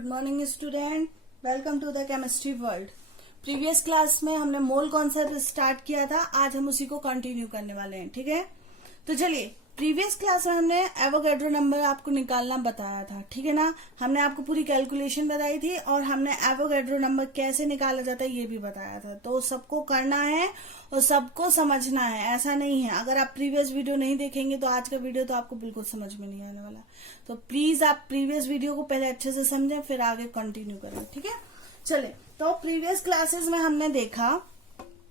Good morning student, welcome to the chemistry world. Previous class में हमने mole concept start किया था, आज हम उसी को कंटिन्यू करने वाले हैं। ठीक है, तो चलिए, प्रीवियस क्लास में हमने एवोगैड्रो नंबर आपको निकालना बताया था। ठीक है ना, हमने आपको पूरी कैलकुलेशन बताई थी और हमने एवोगैड्रो नंबर कैसे निकाला जाता है ये भी बताया था। तो सबको करना है और सबको समझना है, ऐसा नहीं है अगर आप प्रीवियस वीडियो नहीं देखेंगे तो आज का वीडियो तो आपको बिल्कुल समझ में नहीं आने वाला। तो प्लीज आप प्रीवियस वीडियो को पहले अच्छे से समझें, फिर आगे कंटिन्यू करें। ठीक है, चले, तो प्रीवियस क्लासेस में हमने देखा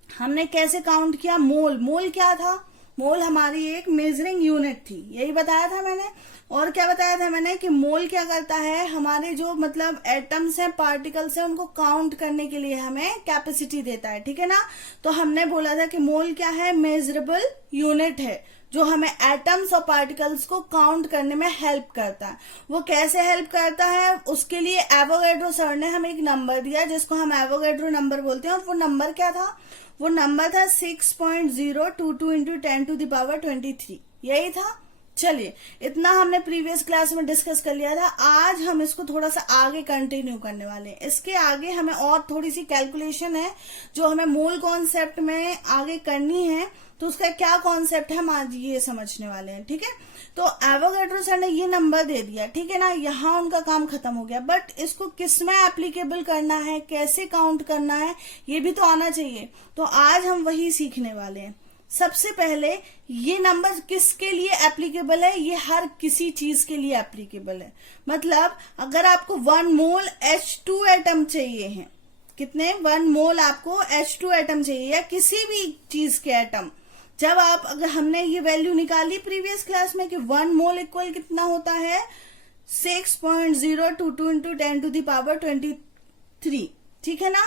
हमने कैसे काउंट किया। मोल क्या था? मोल हमारी एक मेजरिंग यूनिट थी, यही बताया था मैंने। और क्या बताया था मैंने कि मोल क्या करता है, हमारे जो मतलब एटम्स हैं, पार्टिकल्स हैं, उनको काउंट करने के लिए हमें कैपेसिटी देता है। ठीक है ना, तो हमने बोला था कि मोल क्या है, मेजरेबल यूनिट है जो हमें एटम्स और पार्टिकल्स को काउंट करने में हेल्प करता है। वो कैसे हेल्प करता है, उसके लिए एवोगैड्रो सर ने हमें एक नंबर दिया जिसको हम एवोगैड्रो नंबर बोलते हैं। और वो नंबर क्या था? वो नंबर था 6.022 इंटू 10⁻23। यही था। चलिए, इतना हमने प्रीवियस क्लास में डिस्कस कर लिया था। आज हम इसको थोड़ा सा आगे कंटिन्यू करने वाले हैं। इसके आगे हमें और थोड़ी सी कैलकुलेशन है जो हमें मोल कॉन्सेप्ट में आगे करनी है, तो उसका क्या कॉन्सेप्ट है हम आज ये समझने वाले हैं। ठीक है, तो एवोगैड्रो सर ने ये नंबर दे दिया। ठीक है ना, यहाँ उनका काम खत्म हो गया, बट इसको किस में एप्लीकेबल करना है, कैसे काउंट करना है, ये भी तो आना चाहिए। तो आज हम वही सीखने वाले हैं। सबसे पहले, ये नंबर किसके लिए एप्लीकेबल है? ये हर किसी चीज के लिए एप्लीकेबल है। मतलब अगर आपको 1 मोल H2 एटम चाहिए है, कितने? 1 मोल आपको H2 एटम चाहिए या किसी भी चीज के एटम। जब आप अगर हमने ये वैल्यू निकाली प्रीवियस क्लास में कि 1 मोल इक्वल कितना होता है, 6.022 इंटू 10⁻23। ठीक है ना,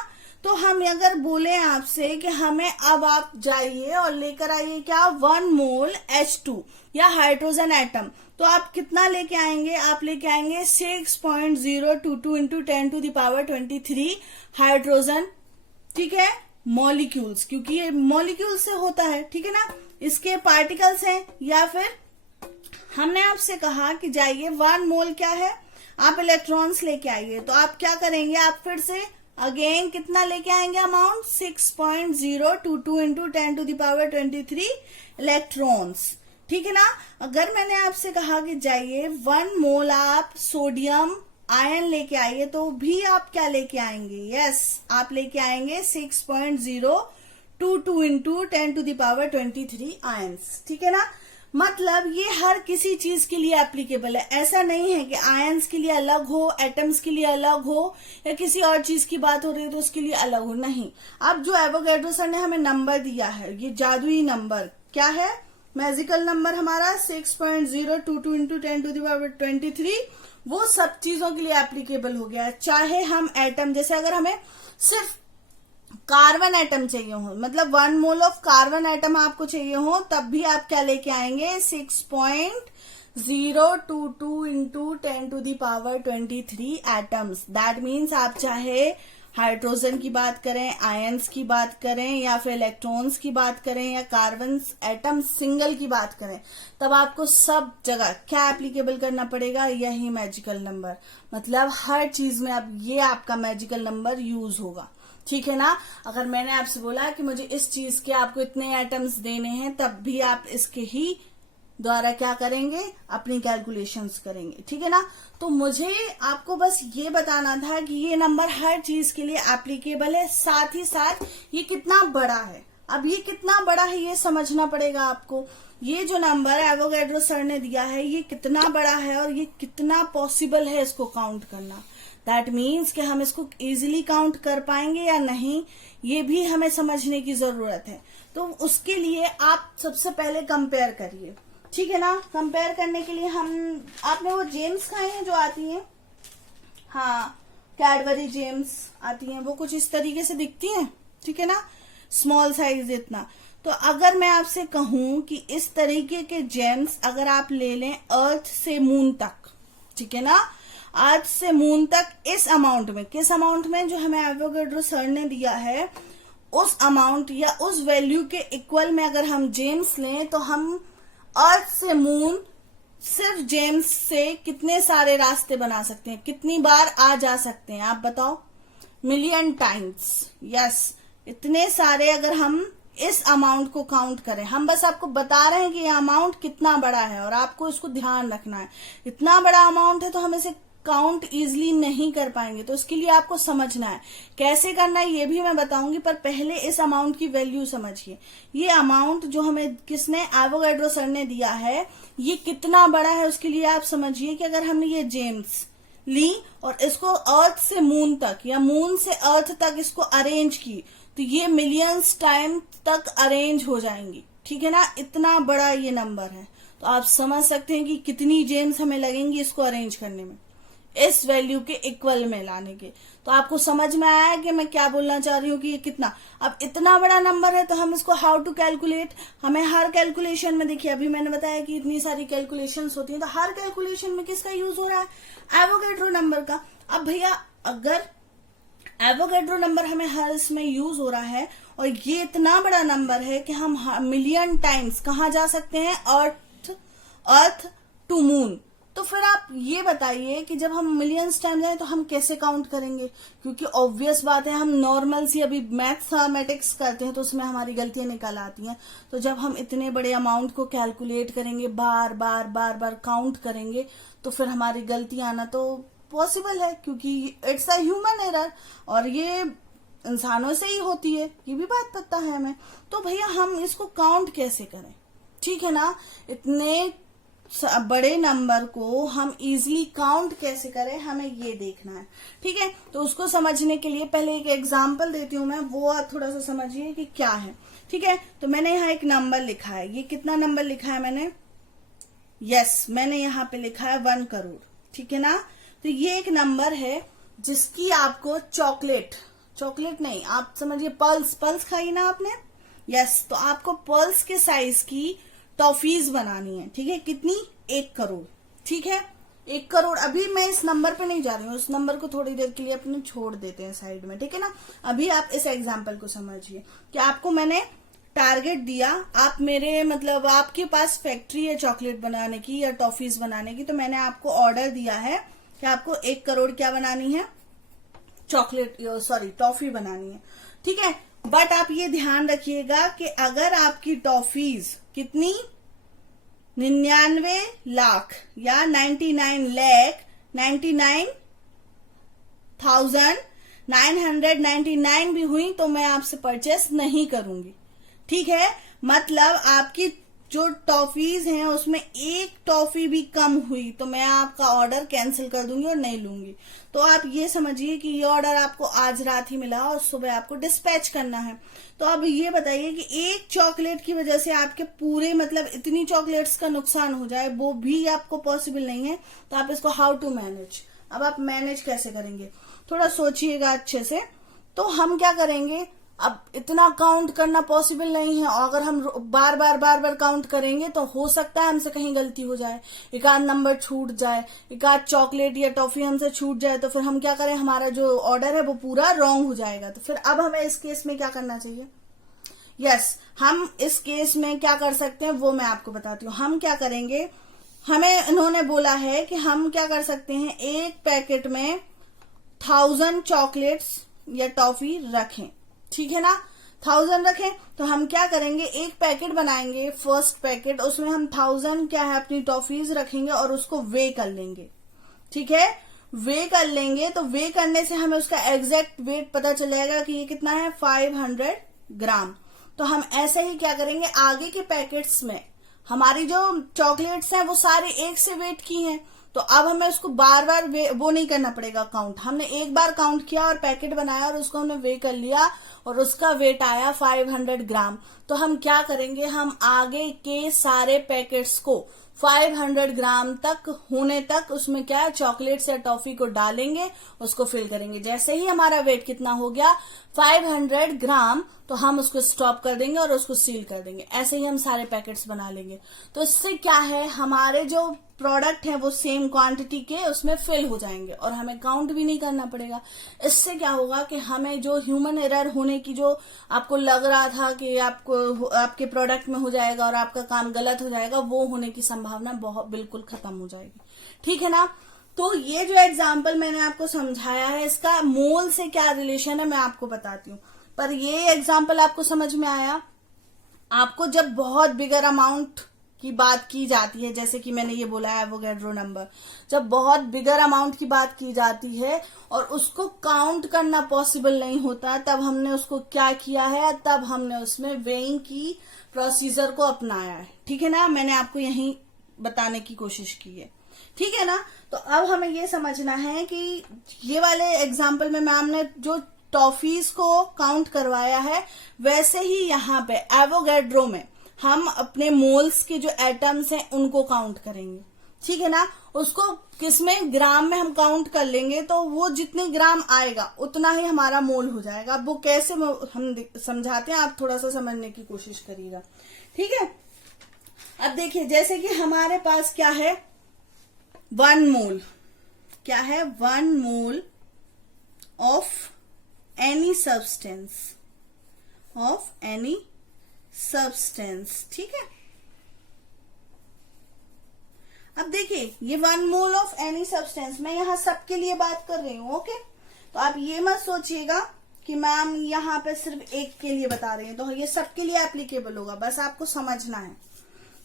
तो हम अगर बोले आपसे कि हमें अब आप जाइए और लेकर आइए क्या, 1 मोल H2 या हाइड्रोजन एटम, तो आप कितना लेके आएंगे? आप लेके आएंगे 6.022 इंटू 10⁻23 हाइड्रोजन। ठीक है, मॉलिक्यूल्स, क्योंकि ये मॉलिक्यूल से होता है। ठीक है ना, इसके पार्टिकल्स हैं। या फिर हमने आपसे कहा कि जाइए 1 मोल क्या है, आप इलेक्ट्रॉन्स लेके आइए, तो आप क्या करेंगे? आप फिर से अगेन कितना लेके आएंगे अमाउंट? 6.022 into 10⁻23 electrons. ठीक है ना, अगर मैंने आपसे कहा कि जाइए 1 मोल आप सोडियम आयन लेके आइए, तो भी आप क्या लेके आएंगे? यस, आप लेके आएंगे 6.022 इंटू 10⁻23 आयन्स। ठीक है ना, मतलब ये हर किसी चीज के लिए एप्लीकेबल है। ऐसा नहीं है कि आयंस के लिए अलग हो, एटम्स के लिए अलग हो, या किसी और चीज की बात हो रही है तो उसके लिए अलग हो। नहीं, अब जो एवोगैड्रो सर ने हमें नंबर दिया है, ये जादुई नंबर क्या है? मैजिकल नंबर हमारा 6.022 इंटू 10⁻23, वो सब चीजों के लिए एप्लीकेबल हो गया है। चाहे हम एटम, जैसे अगर हमें सिर्फ कार्बन एटम चाहिए हो, मतलब 1 मोल ऑफ कार्बन एटम आपको चाहिए हो, तब भी आप क्या लेके आएंगे? 6.022 इंटू 10⁻23 एटम्स। दैट मीन्स आप चाहे हाइड्रोजन की बात करें, आयंस की बात करें, या फिर इलेक्ट्रॉन्स की बात करें, या कार्बन एटम सिंगल की बात करें, तब आपको सब जगह क्या एप्लीकेबल करना पड़ेगा? यही मैजिकल नंबर। मतलब हर चीज में अब ये आपका मैजिकल नंबर यूज होगा। ठीक है ना, अगर मैंने आपसे बोला कि मुझे इस चीज के आपको इतने एटम्स देने हैं, तब भी आप इसके ही द्वारा क्या करेंगे? अपनी कैलकुलेशंस करेंगे। ठीक है ना, तो मुझे आपको बस ये बताना था कि ये नंबर हर चीज के लिए एप्लीकेबल है। साथ ही साथ ये कितना बड़ा है, अब ये कितना बड़ा है ये समझना पड़ेगा आपको। ये जो नंबर एवोगैड्रो सर ने दिया है, ये कितना बड़ा है और ये कितना पॉसिबल है इसको काउंट करना। दैट मीन्स कि हम इसको इजीली काउंट कर पाएंगे या नहीं, ये भी हमें समझने की जरूरत है। तो उसके लिए आप सबसे पहले कंपेयर करिए। ठीक है ना, कंपेयर करने के लिए आपने वो जेम्स खाए हैं जो आती हैं, हाँ, कैडबरी जेम्स आती हैं, वो कुछ इस तरीके से दिखती हैं। ठीक है ना, स्मॉल साइज इतना। तो अगर मैं आपसे कहूं कि इस तरीके के जेम्स अगर आप ले लें अर्थ से मून तक, ठीक है ना, अर्थ से मून तक, इस अमाउंट में, किस अमाउंट में? जो हमें एवोगैड्रो सर ने दिया है, उस अमाउंट या उस वैल्यू के इक्वल में अगर हम जेम्स लें, तो हम अर्थ से मून सिर्फ जेम्स से कितने सारे रास्ते बना सकते हैं, कितनी बार आ जा सकते हैं, आप बताओ। Million times. यस, इतने सारे। अगर हम इस अमाउंट को काउंट करें, हम बस आपको बता रहे हैं कि ये अमाउंट कितना बड़ा है और आपको इसको ध्यान रखना है। इतना बड़ा अमाउंट है तो हम इसे काउंट इजीली नहीं कर पाएंगे, तो इसके लिए आपको समझना है। कैसे करना है ये भी मैं बताऊंगी, पर पहले इस अमाउंट की वैल्यू समझिए। ये अमाउंट जो हमें किसने, एवोगैड्रो सर ने दिया है, ये कितना बड़ा है उसके लिए आप समझिए कि अगर हमने ये जेम्स ली और इसको अर्थ से मून तक या मून से अर्थ तक इसको अरेंज की, तो ये मिलियंस टाइम तक अरेंज हो जाएंगी। ठीक है ना, इतना बड़ा ये नंबर है। तो आप समझ सकते हैं कि कितनी जेम्स हमें लगेंगी इसको अरेंज करने में, इस वैल्यू के इक्वल में लाने के। तो आपको समझ में आया कि मैं क्या बोलना चाह रही हूँ कि ये कितना, अब इतना बड़ा नंबर है तो हम इसको हाउ टू कैलकुलेट, हमें हर कैलकुलेशन में, देखिए अभी मैंने बताया कि इतनी सारी कैलकुलेशंस होती हैं, तो हर कैलकुलेशन में किसका यूज हो रहा है, एवोगैड्रो नंबर का। अब भैया अगर एवोगैड्रो नंबर हमें हर इसमें यूज हो रहा है और ये इतना बड़ा नंबर है कि हम मिलियन टाइम्स कहाँ जा सकते हैं, अर्थ टू मून, तो फिर आप ये बताइए कि जब हम मिलियंस टाइम जाए तो हम कैसे काउंट करेंगे। क्योंकि ऑब्वियस बात है, हम नॉर्मल सी अभी मैथमेटिक्स करते हैं तो उसमें हमारी गलतियां निकल आती हैं। तो जब हम इतने बड़े अमाउंट को कैलकुलेट करेंगे, बार बार बार बार काउंट करेंगे, तो फिर हमारी गलतियां आना तो पॉसिबल है, क्योंकि इट्स अ ह्यूमन एरर और ये इंसानों से ही होती है, ये भी बात पता है हमें। तो भैया हम इसको काउंट कैसे करें, ठीक है ना, इतने बड़े नंबर को हम इजीली काउंट कैसे करें, हमें ये देखना है। ठीक है, तो उसको समझने के लिए पहले एक एग्जांपल देती हूँ मैं, वो आप थोड़ा सा समझिए कि क्या है। ठीक है, तो मैंने यहाँ एक नंबर लिखा है, ये कितना नंबर लिखा है मैंने, यस मैंने यहाँ पे लिखा है 1 करोड़। ठीक है ना, तो ये एक नंबर है जिसकी आपको चॉकलेट नहीं, आप समझिए पल्स खाई ना आपने, यस, तो आपको पल्स के साइज की टॉफीज बनानी है। ठीक है, कितनी, 1 करोड़। ठीक है, 1 करोड़। अभी मैं इस नंबर पे नहीं जा रही हूँ, उस नंबर को थोड़ी देर के लिए अपने छोड़ देते हैं साइड में। ठीक है ना, अभी आप इस एग्जाम्पल को समझिए कि आपको मैंने टारगेट दिया, आप मेरे मतलब आपके पास फैक्ट्री है चॉकलेट बनाने की या टॉफीज बनाने की, तो मैंने आपको ऑर्डर दिया है कि आपको 1 करोड़ क्या बनानी है, टॉफी बनानी है। ठीक है, बट आप ये ध्यान रखिएगा कि अगर आपकी टॉफीज कितनी, 99 लाख या 99,99,999 भी हुई तो मैं आपसे परचेस नहीं करूंगी। ठीक है, मतलब आपकी जो टॉफीज हैं उसमें एक टॉफी भी कम हुई तो मैं आपका ऑर्डर कैंसिल कर दूंगी और नहीं लूंगी। तो आप ये समझिए कि ये ऑर्डर आपको आज रात ही मिला और सुबह आपको डिस्पैच करना है। तो अब ये बताइए कि एक चॉकलेट की वजह से आपके पूरे मतलब इतनी चॉकलेट्स का नुकसान हो जाए, वो भी आपको पॉसिबल नहीं है। तो आप इसको हाउ टू मैनेज, अब आप मैनेज कैसे करेंगे थोड़ा सोचिएगा अच्छे से। तो हम क्या करेंगे, अब इतना काउंट करना पॉसिबल नहीं है और अगर हम बार बार काउंट करेंगे तो हो सकता है हमसे कहीं गलती हो जाए, एक आध नंबर छूट जाए, एक आध चॉकलेट या टॉफी हमसे छूट जाए, तो फिर हम क्या करें, हमारा जो ऑर्डर है वो पूरा रॉन्ग हो जाएगा। तो फिर अब हमें इस केस में क्या करना चाहिए, यस हम इस केस में क्या कर सकते हैं वो मैं आपको बताती हूँ। हम क्या करेंगे, हमें इन्होंने बोला है कि हम क्या कर सकते हैं, एक पैकेट में 1000 चॉकलेट्स या टॉफी रखें। ठीक है ना, 1000 रखें तो हम क्या करेंगे, एक पैकेट बनाएंगे, फर्स्ट पैकेट, उसमें हम 1000 क्या है अपनी टॉफीज रखेंगे और उसको वे कर लेंगे। ठीक है, वे कर लेंगे तो वे करने से हमें उसका एग्जैक्ट वेट पता चल जाएगा कि ये कितना है, 500 ग्राम। तो हम ऐसे ही क्या करेंगे, आगे के पैकेट्स में हमारी जो चॉकलेट्स हैं वो सारे एक से वेट की हैं, तो अब हमें उसको बार बार वो नहीं करना पड़ेगा काउंट। हमने एक बार काउंट किया और पैकेट बनाया और उसको हमने वे कर लिया और उसका वेट आया 500 ग्राम। तो हम क्या करेंगे, हम आगे के सारे पैकेट्स को 500 ग्राम तक होने तक उसमें क्या चॉकलेट्स या टॉफी को डालेंगे, उसको फिल करेंगे। जैसे ही हमारा वेट कितना हो गया 500 ग्राम, तो हम उसको स्टॉप कर देंगे और उसको सील कर देंगे। ऐसे ही हम सारे पैकेट्स बना लेंगे। तो इससे क्या है, हमारे जो प्रोडक्ट है वो सेम क्वांटिटी के उसमें फिल हो जाएंगे और हमें काउंट भी नहीं करना पड़ेगा। इससे क्या होगा कि हमें जो ह्यूमन एरर होने की जो आपको लग रहा था कि आपको आपके प्रोडक्ट में हो जाएगा और आपका काम गलत हो जाएगा, वो होने की संभावना संभावना बहुत बिल्कुल खत्म हो जाएगी। ठीक है ना। तो ये जो एग्जाम्पल मैंने आपको समझाया है, इसका मोल से क्या रिलेशन है मैं आपको बताती हूँ। पर ये एग्जाम्पल आपको समझ में आया? आपको जब बहुत बिगर अमाउंट की बात की जाती है, जैसे कि मैंने ये बोला है एवोगैड्रो नंबर, जब बहुत बिगर अमाउंट की बात की जाती है और उसको काउंट करना पॉसिबल नहीं होता, तब हमने उसको क्या किया है, तब हमने उसमें वेइंग की प्रोसीजर को अपनाया है। ठीक है ना। मैंने आपको यही बताने की कोशिश की है। ठीक है ना। तो अब हमें ये समझना है कि ये वाले एग्जाम्पल में मैम ने जो टॉफीज को काउंट करवाया है, वैसे ही यहाँ पे एवोगैड्रो में हम अपने मोल्स के जो एटम्स हैं उनको काउंट करेंगे। ठीक है ना। उसको किसमें, ग्राम में हम काउंट कर लेंगे, तो वो जितने ग्राम आएगा उतना ही हमारा मोल हो जाएगा। अब वो कैसे हम समझाते हैं, आप थोड़ा सा समझने की कोशिश करिएगा। ठीक है। अब देखिए, जैसे कि हमारे पास क्या है, 1 मोल। क्या है? 1 मोल ऑफ एनी सब्सटेंस। ठीक है। अब देखिए, ये 1 मोल ऑफ एनी सब्सटेंस, मैं यहां सबके लिए बात कर रही हूं। ओके। तो आप ये मत सोचिएगा कि मैम यहाँ पे सिर्फ एक के लिए बता रही है, तो ये सबके लिए एप्लीकेबल होगा, बस आपको समझना है।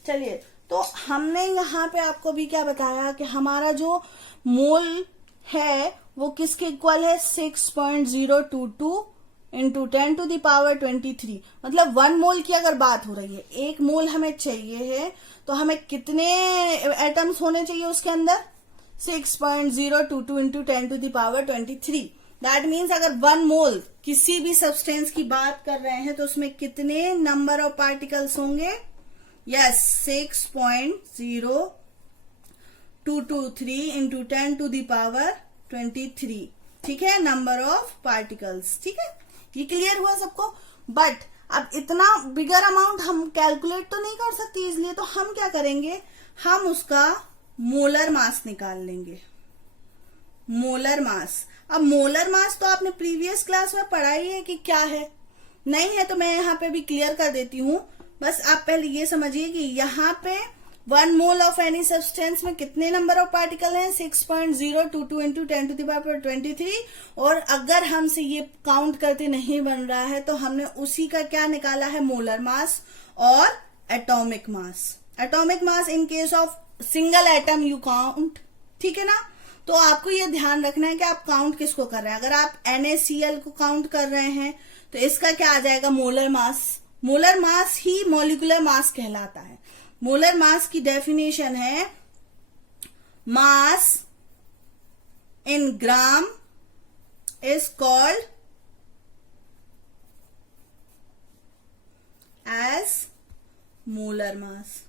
चलिए, तो हमने यहाँ पे आपको भी क्या बताया कि हमारा जो मोल है वो किसके इक्वल है, 6.022 इंटू 10⁻23। मतलब 1 मोल की अगर बात हो रही है, 1 मोल हमें चाहिए है, तो हमें कितने एटम्स होने चाहिए उसके अंदर, 6.022 इंटू 10⁻23। दैट मीन्स अगर 1 मोल किसी भी सब्सटेंस की बात कर रहे हैं तो उसमें कितने नंबर ऑफ पार्टिकल्स होंगे? Yes, 6.0223 into 10⁻23। ठीक है, नंबर ऑफ पार्टिकल्स। ठीक है, ये क्लियर हुआ सबको? बट अब इतना बिगर अमाउंट हम कैलकुलेट तो नहीं कर सकते, इसलिए तो हम क्या करेंगे, हम उसका मोलर मास निकाल लेंगे। Molar mass. अब मोलर मास तो आपने प्रीवियस क्लास में पढ़ा ही है कि क्या है, नहीं है तो मैं यहाँ पे भी क्लियर कर देती हूँ। बस आप पहले ये समझिए कि यहाँ पे 1 मोल ऑफ एनी सब्सटेंस में कितने नंबर ऑफ पार्टिकल हैं, 6.022 इंटू 10⁻23। और अगर हमसे ये काउंट करते नहीं बन रहा है तो हमने उसी का क्या निकाला है, मोलर मास और atomic mass. Atomic mass in case of single atom you count. ठीक है ना। तो आपको ये ध्यान रखना है कि आप काउंट किसको कर रहे हैं। अगर आप NaCl को काउंट कर रहे हैं तो इसका क्या आ जाएगा, मोलर मास। मोलर मास ही मॉलिक्यूलर मास कहलाता है। मोलर मास की डेफिनेशन है, mass in gram is called as molar mass.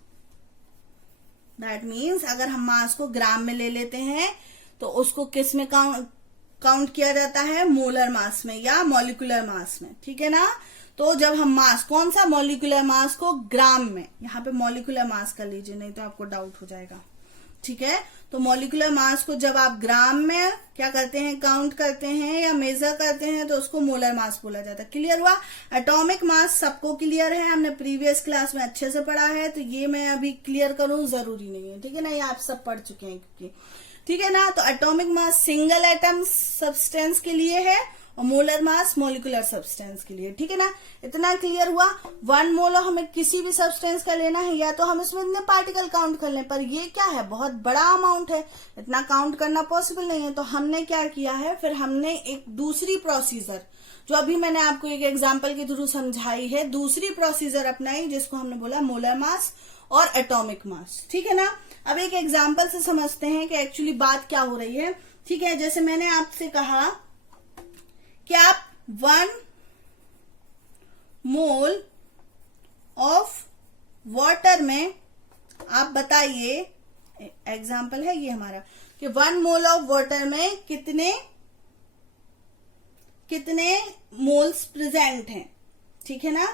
That means अगर हम मास को ग्राम में ले लेते हैं तो उसको किस में काउंट किया जाता है, मोलर मास में या मॉलिक्यूलर मास में। ठीक है ना। तो जब हम मास, कौन सा, मॉलिक्यूलर मास को ग्राम में, यहाँ पे मॉलिक्यूलर मास कर लीजिए नहीं तो आपको डाउट हो जाएगा। ठीक है। तो मॉलिक्यूलर मास को जब आप ग्राम में क्या करते हैं, काउंट करते हैं या मेजर करते हैं तो उसको मोलर मास बोला जाता है। क्लियर हुआ? एटॉमिक मास सबको क्लियर है, हमने प्रीवियस क्लास में अच्छे से पढ़ा है, तो ये मैं अभी क्लियर करूं जरूरी नहीं है। ठीक है ना, ये आप सब पढ़ चुके हैं क्योंकि। ठीक है ना। तो atomic mass single atom substance के लिए है और मोलर मास मॉलिक्यूलर सब्सटेंस के लिए। ठीक है ना। इतना क्लियर हुआ? 1 मोल हमें किसी भी सब्सटेंस का लेना है, या तो हम इसमें इतने पार्टिकल काउंट कर लें, पर ये क्या है, बहुत बड़ा अमाउंट है, इतना काउंट करना पॉसिबल नहीं है। तो हमने क्या किया है, फिर हमने एक दूसरी प्रोसीजर, जो अभी मैंने आपको एक एग्जाम्पल के थ्रू समझाई है, दूसरी प्रोसीजर अपनाई जिसको हमने बोला मोलर मास और एटॉमिक मास। ठीक है ना। अब एक एग्जाम्पल से समझते हैं कि एक्चुअली बात क्या हो रही है। ठीक है। जैसे मैंने आपसे कहा कि आप 1 मोल ऑफ वाटर में, आप बताइए, एग्जाम्पल है ये हमारा, कि 1 मोल ऑफ वाटर में कितने मोल्स प्रेजेंट हैं। ठीक है ना।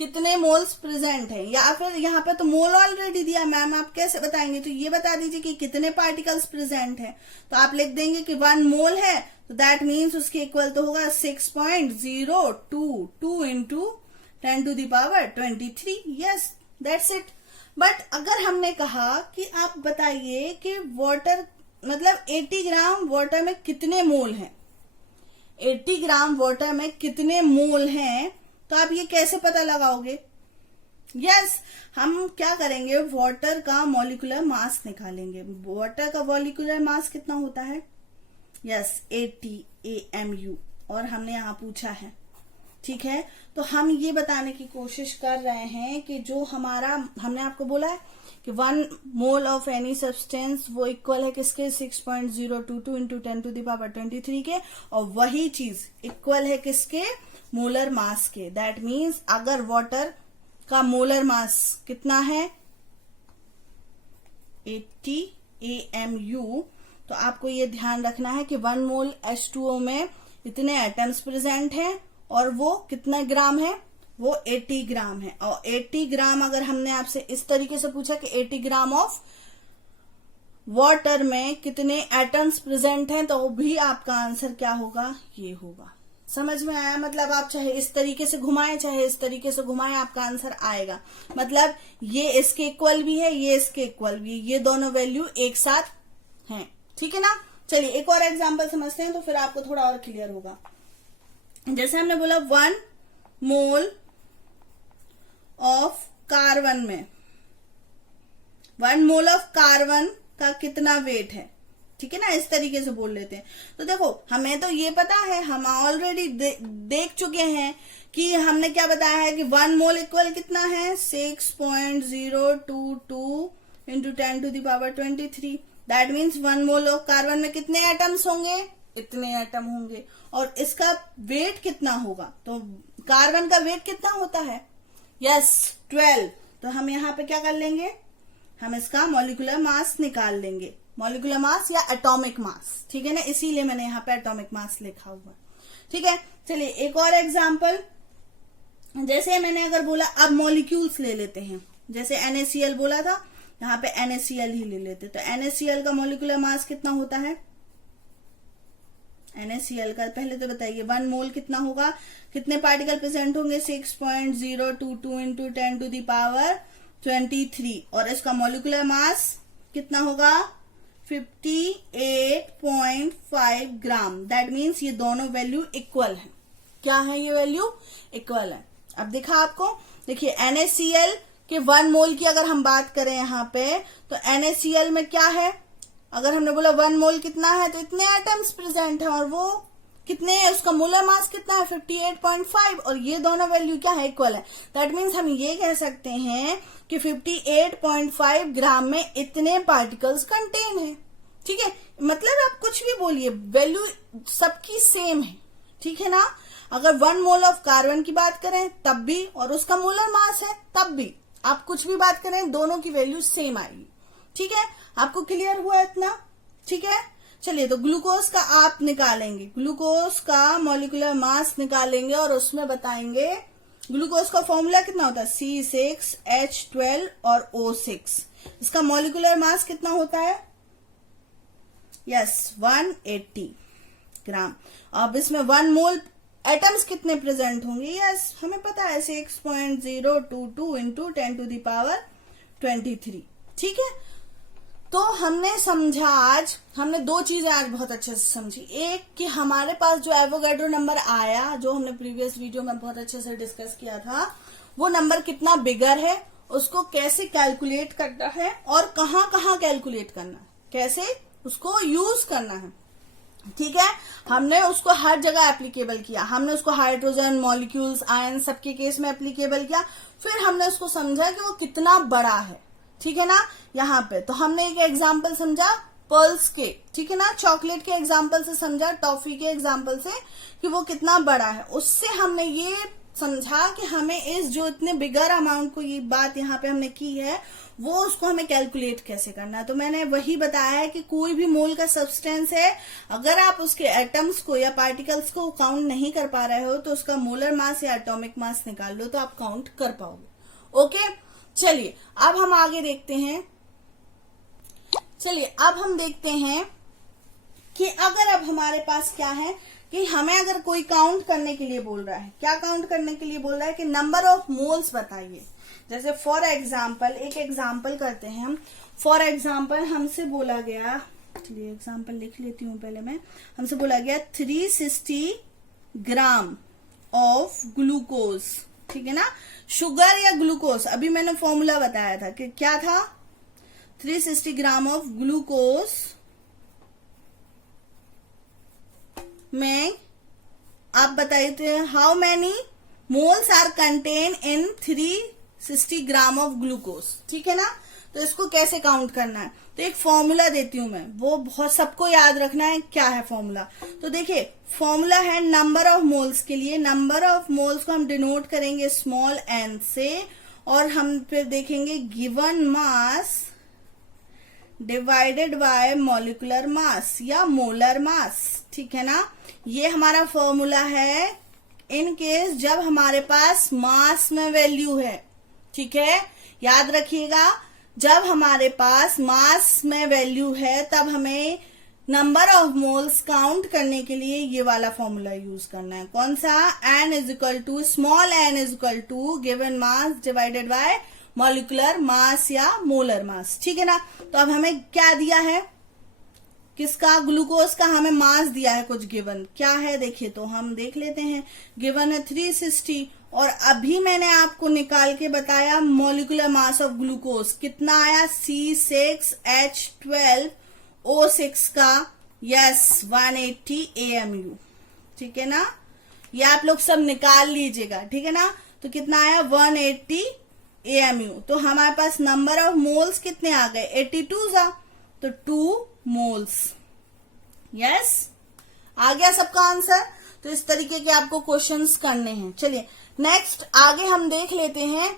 कितने मोल्स प्रेजेंट हैं, या फिर यहाँ पे तो मोल ऑलरेडी दिया, मैम आप कैसे बताएंगे, तो ये बता दीजिए कि कितने पार्टिकल्स प्रेजेंट हैं। तो आप लिख देंगे कि 1 मोल है तो दैट मीन्स उसके इक्वल तो होगा 6.022 into 10⁻23। Yes, that's it. But अगर हमने कहा कि आप बताइए कि वाटर मतलब 80 ग्राम वाटर में कितने मोल हैं, 80 ग्राम वाटर में कितने मोल हैं, तो आप ये कैसे पता लगाओगे? यस, हम क्या करेंगे, वाटर का मॉलिक्यूलर मास निकालेंगे। वाटर का मॉलिक्यूलर मास कितना होता है? यस, 80 AMU, और हमने यहाँ पूछा है। ठीक है, तो हम ये बताने की कोशिश कर रहे हैं कि जो हमारा, हमने आपको बोला है कि 1 मोल ऑफ एनी सब्सटेंस वो इक्वल है किसके, 6.022 इंटू 10⁻23 के, और वही चीज इक्वल है किसके, मोलर मास के। दैट मीन्स अगर वाटर का मोलर मास कितना है 80 AMU, तो आपको ये ध्यान रखना है कि 1 मोल H2O में इतने एटम्स प्रेजेंट हैं और वो कितना ग्राम है, वो 80 ग्राम है। और 80 ग्राम अगर हमने आपसे इस तरीके से पूछा कि 80 ग्राम ऑफ वाटर में कितने एटम्स प्रेजेंट हैं, तो भी आपका आंसर क्या होगा, ये होगा। समझ में आया? मतलब आप चाहे इस तरीके से घुमाएं चाहे इस तरीके से घुमाएं, आपका आंसर आएगा। मतलब ये इसके इक्वल भी है, ये इसके इक्वल भी है, ये दोनों वैल्यू एक साथ हैं। ठीक है ना? चलिए एक और एग्जांपल समझते हैं तो फिर आपको थोड़ा और क्लियर होगा। जैसे हमने बोला 1 मोल ऑफ कार्बन में, 1 मोल ऑफ कार्बन का कितना वेट है। ठीक है ना, इस तरीके से बोल लेते हैं। तो देखो हमें तो ये पता है, हम ऑलरेडी देख चुके हैं कि हमने क्या बताया है कि 1 मोल इक्वल कितना है, 6.022 into 10⁻23। That means 1 mole of carbon में कितने एटम्स होंगे, इतने एटम होंगे। और इसका वेट कितना होगा, तो कार्बन का वेट कितना होता है, यस 12। तो हम यहाँ पे क्या कर लेंगे, हम इसका मॉलिक्यूलर मास निकाल लेंगे, मॉलिक्यूलर मास या एटॉमिक मास। ठीक है ना, इसीलिए मैंने यहाँ पे एटॉमिक मास लिखा हुआ। ठीक है, चलिए एक और एग्जांपल। जैसे मैंने अगर बोला, अब मॉलिक्यूल्स ले लेते हैं, जैसे NaCl बोला था, यहाँ पे NaCl ही ले लेते। तो NaCl का मॉलिक्यूलर मास कितना होता है, NaCl का पहले तो बताइए 1 मोल कितना होगा, कितने पार्टिकल प्रेजेंट होंगे, 6.022 इंटू 10⁻23, और इसका मॉलिक्यूलर मास कितना होगा 58.5 ग्राम। दैट मीन्स ये दोनों वैल्यू इक्वल है। क्या है, ये वैल्यू इक्वल है। अब दिखा आपको, देखिए NaCl के 1 मोल की अगर हम बात करें यहाँ पे, तो NaCl में क्या है, अगर हमने बोला 1 मोल कितना है, तो इतने एटम्स प्रेजेंट है, और वो कितने है, उसका मोलर मास कितना है 58.5, और ये दोनों वैल्यू क्या है, इक्वल है। दैट मीन्स हम ये कह सकते हैं कि 58.5 ग्राम में इतने पार्टिकल्स कंटेन है। ठीक है, मतलब आप कुछ भी बोलिए, वैल्यू सबकी सेम है। ठीक है ना, अगर 1 मोल ऑफ कार्बन की बात करें तब भी, और उसका मोलर मास है तब भी, आप कुछ भी बात करें दोनों की वैल्यू सेम आएगी। ठीक है, आपको क्लियर हुआ इतना? ठीक है, चलिए तो ग्लूकोज का आप निकालेंगे, ग्लूकोज का मॉलिक्यूलर मास निकालेंगे और उसमें बताएंगे ग्लूकोज का फॉर्मूला कितना होता है, C6H12 और O6। इसका मॉलिक्यूलर मास कितना होता है, यस 180 ग्राम। अब इसमें 1 मोल एटम्स कितने प्रेजेंट होंगे, यस हमें पता है 6.022 इंटू 10⁻23। ठीक है, तो हमने समझा, आज हमने 2 चीजें आज बहुत अच्छे से समझी। एक कि हमारे पास जो एवोगाड्रो नंबर आया, जो हमने प्रीवियस वीडियो में बहुत अच्छे से डिस्कस किया था, वो नंबर कितना बिगर है, उसको कैसे कैलकुलेट करना है और कहाँ कहाँ कैलकुलेट करना है, कैसे उसको यूज करना है। ठीक है, हमने उसको हर जगह एप्लीकेबल किया, हमने उसको हाइड्रोजन, मॉलिक्यूल्स, आयन सबके केस में एप्लीकेबल किया। फिर हमने उसको समझा कि वो कितना बड़ा है। ठीक है ना, यहाँ पे तो हमने एक एग्जाम्पल समझा पर्ल्स के, ठीक है ना, चॉकलेट के एग्जाम्पल से समझा, टॉफी के एग्जाम्पल से कि वो कितना बड़ा है। उससे हमने ये समझा कि हमें इस जो इतने बिगर अमाउंट को, ये बात यहाँ पे हमने की है, वो उसको हमें कैलकुलेट कैसे करना है। तो मैंने वही बताया है कि कोई भी मोल का सब्सटेंस है, अगर आप उसके एटम्स को या पार्टिकल्स को काउंट नहीं कर पा रहे हो, तो उसका मोलर मास या एटॉमिक मास निकाल लो, तो आप काउंट कर पाओगे। ओके, चलिए अब हम आगे देखते हैं। चलिए अब हम देखते हैं कि अगर अब हमारे पास क्या है, कि हमें अगर कोई काउंट करने के लिए बोल रहा है, क्या काउंट करने के लिए बोल रहा है कि नंबर ऑफ मोल्स बताइए। जैसे फॉर एग्जाम्पल, एक एग्जाम्पल करते हैं हम। फॉर एग्जाम्पल हमसे बोला गया, चलिए एग्जाम्पल लिख लेती हूँ पहले मैं। हमसे बोला गया 360 ग्राम ऑफ ग्लूकोज, ठीक है ना, शुगर या ग्लूकोज। अभी मैंने फॉर्मूला बताया था कि क्या था, 360 ग्राम ऑफ ग्लूकोज में आप बताइए थे how many moles are contain in 360 gram of glucose, ठीक है ना। तो इसको कैसे काउंट करना है, तो एक फॉर्मूला देती हूं मैं, वो बहुत सबको याद रखना है। क्या है फॉर्मूला, तो देखिए फॉर्मूला है नंबर ऑफ मोल्स के लिए। नंबर ऑफ मोल्स को हम डिनोट करेंगे स्मॉल एन से, और हम फिर देखेंगे given mass divided by molecular mass या मोलर मास, ठीक है ना। ये हमारा फॉर्मूला है इन केस जब हमारे पास मास में वैल्यू है, ठीक है, याद रखिएगा। जब हमारे पास मास में वैल्यू है तब हमें नंबर ऑफ मोल्स काउंट करने के लिए ये वाला फॉर्मूला यूज करना है। कौन सा, n is equal to small n is equal to given mass divided by molecular mass या मोलर मास, ठीक है ना। तो अब हमें क्या दिया है, किसका, ग्लूकोज का हमें मास दिया है कुछ गिवन, क्या है देखिए, तो हम देख लेते हैं। गिवन है 360, और अभी मैंने आपको निकाल के बताया मॉलिक्यूलर मास ऑफ ग्लूकोज कितना आया, C6H12O6 का, यस 180 AMU, ठीक है ना। ये आप लोग सब निकाल लीजिएगा, ठीक है ना। तो कितना आया 180 AMU। तो हमारे पास नंबर ऑफ मोल्स कितने आ गए, 82 सा, तो 2 मोल्स, यस आ गया सबका आंसर। तो इस तरीके के आपको क्वेश्चंस करने हैं। चलिए नेक्स्ट आगे हम देख लेते हैं।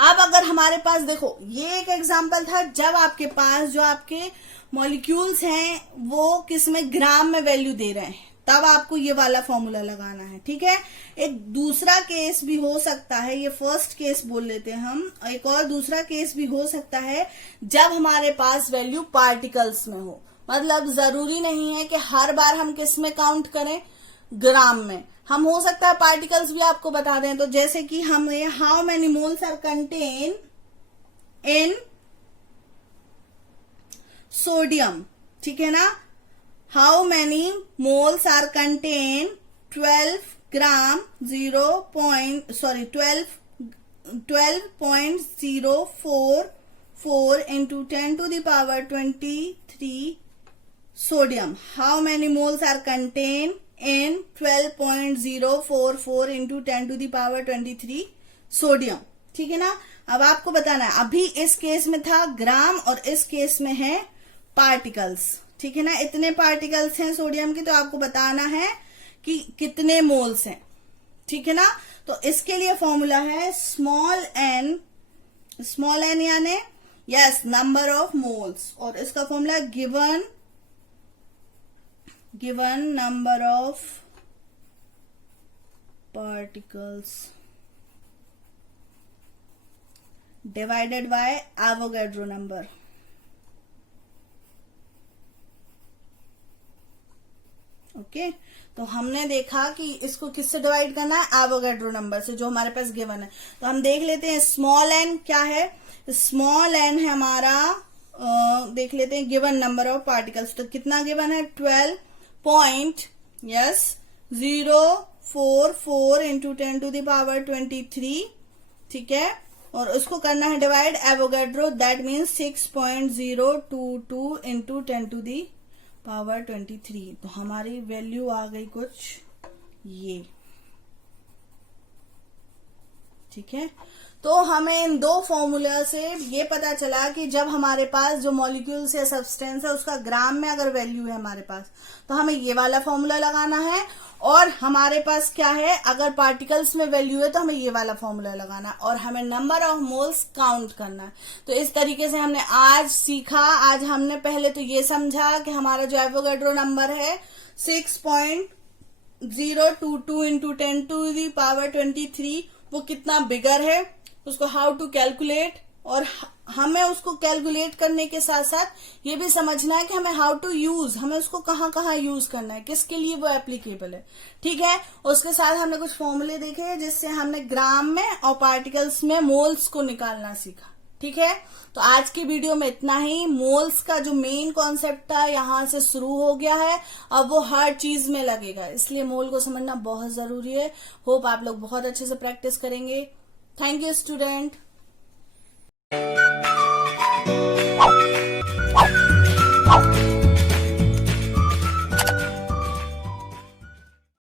अब अगर हमारे पास देखो, ये एक एग्जांपल था जब आपके पास जो आपके मॉलिक्यूल्स हैं वो किसमें ग्राम में वैल्यू दे रहे हैं, तब आपको ये वाला फॉर्मूला लगाना है, ठीक है। एक दूसरा केस भी हो सकता है, ये फर्स्ट केस बोल लेते हैं हम, एक और दूसरा केस भी हो सकता है जब हमारे पास वैल्यू पार्टिकल्स में हो। मतलब जरूरी नहीं है कि हर बार हम किस में काउंट करें, ग्राम में। हम हो सकता है पार्टिकल्स भी आपको बता दें। तो जैसे कि हम how many moles are contain in sodium, ठीक है ना। How many moles are contain 12.044 into 10 to the power 23 sodium. How many moles are contained in 12.044 into 10 to the power 23 sodium, ठीक है ना। अब आपको बताना है, अभी इस केस में था ग्राम और इस केस में है पार्टिकल्स, ठीक है ना। इतने पार्टिकल्स हैं सोडियम के, तो आपको बताना है कि कितने मोल्स हैं, ठीक है ना। तो इसके लिए फॉर्मूला है स्मॉल एन यानी यस नंबर ऑफ मोल्स, और इसका formula given number of particles divided by Avogadro number, okay. तो हमने देखा कि इसको किससे डिवाइड करना है, एवोगैड्रो नंबर से, जो हमारे पास गिवन है। तो हम देख लेते हैं स्मॉल एन क्या है। स्मॉल एन है हमारा, देख लेते हैं गिवन नंबर ऑफ पार्टिकल्स। तो कितना गिवन है, 12.044 इंटू 10 टू द पावर 23, ठीक है। और उसको करना है divide Avogadro, that means 6.022 into 10 to the power 23। तो हमारी वैल्यू आ गई कुछ ये, ठीक है। तो हमें इन दो फॉर्मूला से ये पता चला कि जब हमारे पास जो मॉलिक्यूल्स या सब्सटेंस है उसका ग्राम में अगर वैल्यू है हमारे पास, तो हमें ये वाला फॉर्मूला लगाना है। और हमारे पास क्या है, अगर पार्टिकल्स में वैल्यू है तो हमें ये वाला फॉर्मूला लगाना है, और हमें नंबर ऑफ मोल्स काउंट करना है। तो इस तरीके से हमने आज सीखा। आज हमने पहले तो ये समझा कि हमारा जो एवोगैड्रो नंबर है 6.022 इंटू 10 टू दी पावर 23 वो कितना बिगर है, उसको हाउ टू कैलकुलेट, और हमें उसको कैलकुलेट करने के साथ साथ ये भी समझना है कि हमें हाउ टू यूज, हमें उसको कहाँ कहाँ यूज करना है, किसके लिए वो एप्लीकेबल है। ठीक है, उसके साथ हमने कुछ फॉर्मूले देखे जिससे हमने ग्राम में और पार्टिकल्स में मोल्स को निकालना सीखा। ठीक है, तो आज की वीडियो में इतना ही। मोल्स का जो मेन कॉन्सेप्ट था यहां से शुरू हो गया है, अब वो हर चीज में लगेगा, इसलिए मोल को समझना बहुत जरूरी है। होप आप लोग बहुत अच्छे से प्रैक्टिस करेंगे। Thank you student.